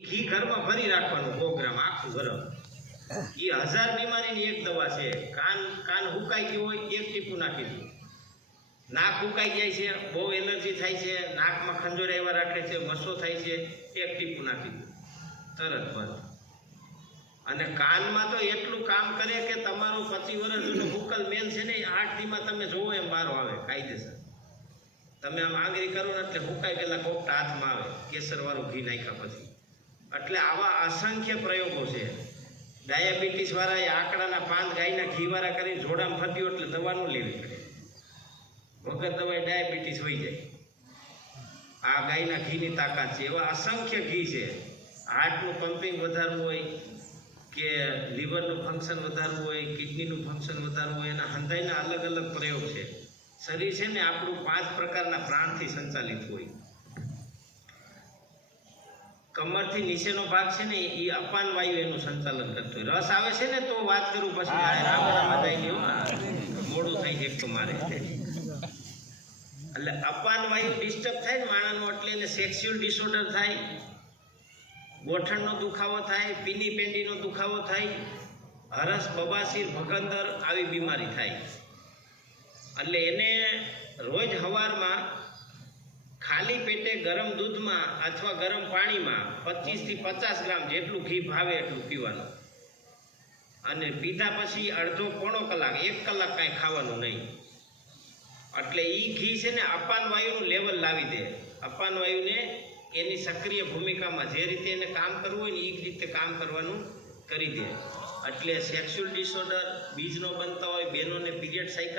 ઘી ઘરમાં ભરી રાખવાનું 100 ગ્રામ આખું ગરમ. એ 1000 બીમારીની એક દવા છે. કાન હુકાઈ ગયું હોય એક ટીપું નાખી દો. નાક હુકાઈ જાય છે, બહુ એલર્જી થાય છે, નાકમાં ખંજોર આવ્યા રાખે છે, મસો થાય છે, એક ટીપું નાખી દો, તરત બંધ. અને કાનમાં તો એટલું કામ કરે કે તમારું 25 વર્ષ જૂનું હુકલ મેન છે ને 8 દીમાં તમે જોવો એમ બારો આવે કાયદેસર. તમે આમ આંગળી કરો ને એટલે હુકાઈ ગયેલા કોપટા હાથમાં આવે કેસરવાળું ઘી નાખ્યા પછી. એટલે આવા અસંખ્ય પ્રયોગો છે. ડાયાબિટીસ વાળા એ આંકડાના 5 ગાયના ઘીવાળા કરીને જોડામાં ફત્યું એટલે દવા ન લેવી પડે. વગર દવાએ ડાયાબિટીસ હોઈ જાય. આ ગાયના ઘીની તાકાત છે. એવા અસંખ્ય ઘી છે. હાર્ટનું પમ્પિંગ વધારવું હોય કે લીવરનું ફંક્શન વધારવું હોય, કિડનીનું ફંક્શન વધારવું હોય, એના હંધાઈના અલગ અલગ પ્રયોગ છે. શરીર છે ને આપણું 5 પ્રકારના પ્રાણથી સંચાલિત હોય. કમરથી નીચેનો ભાગ છે ને એ અપાન વાયુ એનું સંચાલન કરતો હોય. રસ આવે છે ને તો વાત કરું પછી મોડું થાય છે એક તો મારે. એટલે અપાન વાયુ ડિસ્ટર્બ થાય ને માણસનો એટલે એને સેક્સ્યુઅલ ડિસઓર્ડર થાય, ગોઠણનો દુખાવો થાય, પીની પેંડીનો દુખાવો થાય, હરસ, બબાસીર, ભગંદર આવી બીમારી થાય. એટલે એને રોજ સવારમાં ખાલી પેટે ગરમ દૂધમાં અથવા ગરમ પાણીમાં 25 થી 50 ગ્રામ જેટલું ઘી ભાવે એટલું પીવાનું. અને પીધા પછી અડધો પોણો કલાક 1 કલાક કાંઈ ખાવાનું નહીં. એટલે એ ઘી છે ને અપાન વાયુનું લેવલ લાવી દે. અપાન વાયુને એની સક્રિય ભૂમિકામાં જે રીતે એને કામ કરવું હોય ને એ જ રીતે કામ કરવાનું કરી દે. એટલે સેક્સ્યુઅલ ડિસઓર્ડર, બીજ ન બનતા હોય, બહેનોને પીરિયડ સાયકલ